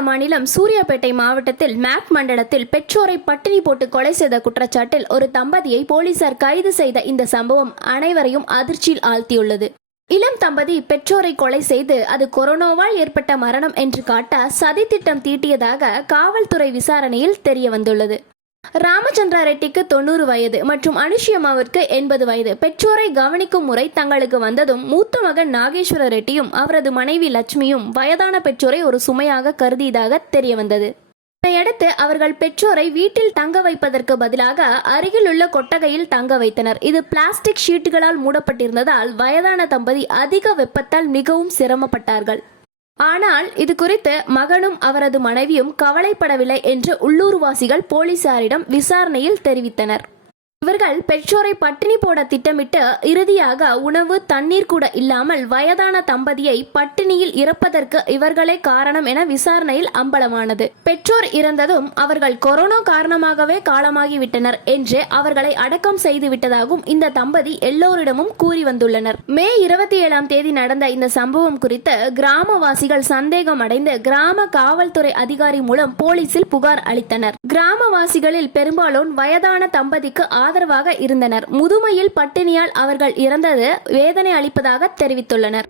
மாநிலம் சூர்யாபேட்டை மாவட்டத்தில் மேக் மண்டலத்தில் பெற்றோரை பட்டினி போட்டு கொலை செய்த குற்றச்சாட்டில் ஒரு தம்பதியை போலீசார் கைது செய்த இந்த சம்பவம் அனைவரையும் அதிர்ச்சியில் ஆழ்த்தியுள்ளது. இளம் தம்பதி பெற்றோரை கொலை செய்து அது கொரோனாவால் ஏற்பட்ட மரணம் என்று காட்ட சதித்திட்டம் தீட்டியதாக காவல்துறை விசாரணையில் தெரிய வந்துள்ளது ராமச்சந்திரா ரெட்டிக்கு தொண்ணூறு வயது மற்றும் அனுஷியம்மாவிற்கு எண்பது வயது. பெற்றோரை கவனிக்கும் முறை தங்களுக்கு வந்ததும் மூத்த மகன் நாகேஸ்வர ரெட்டியும் அவரது மனைவி லட்சுமியும் வயதான பெற்றோரை ஒரு சுமையாக கருதியதாக தெரிய வந்தது இதையடுத்து அவர்கள் பெற்றோரை வீட்டில் தங்க வைப்பதற்கு பதிலாக அருகிலுள்ள கொட்டகையில் தங்க வைத்தனர். இது பிளாஸ்டிக் ஷீட்டுகளால் மூடப்பட்டிருந்ததால் வயதான தம்பதி அதிக வெப்பத்தால் மிகவும் சிரமப்பட்டார்கள். ஆனால் இது குறித்து மகனும் அவரது மனைவியும் கவலைப்படவில்லை என்று உள்ளூர்வாசிகள் போலீசாரிடம் விசாரணையில் தெரிவித்தனர். இவர்கள் பெற்றோரை பட்டினி போட திட்டமிட்டு இறுதியாக உணவு தண்ணீர் கூட இல்லாமல் வயதான தம்பதியை பட்டினியில் இறப்பதற்கு இவர்களே காரணம் என விசாரணையில் அம்பலமானது. பெற்றோர் இறந்ததும் அவர்கள் கொரோனா காரணமாகவே காலமாகிவிட்டனர் என்று அவர்களை அடக்கம் செய்து விட்டதாகவும் இந்த தம்பதி எல்லோரிடமும் கூறி வந்துள்ளனர். மே இருபத்தி ஏழாம் தேதி நடந்த இந்த சம்பவம் குறித்து கிராமவாசிகள் சந்தேகம் அடைந்து கிராம காவல்துறை அதிகாரி மூலம் போலீசில் புகார் அளித்தனர். கிராமவாசிகளில் பெரும்பாலும் வயதான தம்பதிக்கு ஆதரவாக இருந்தனர். முதுமையில் பட்டினியால் அவர்கள் இறந்தது வேதனை அளிப்பதாக தெரிவித்துள்ளனர்.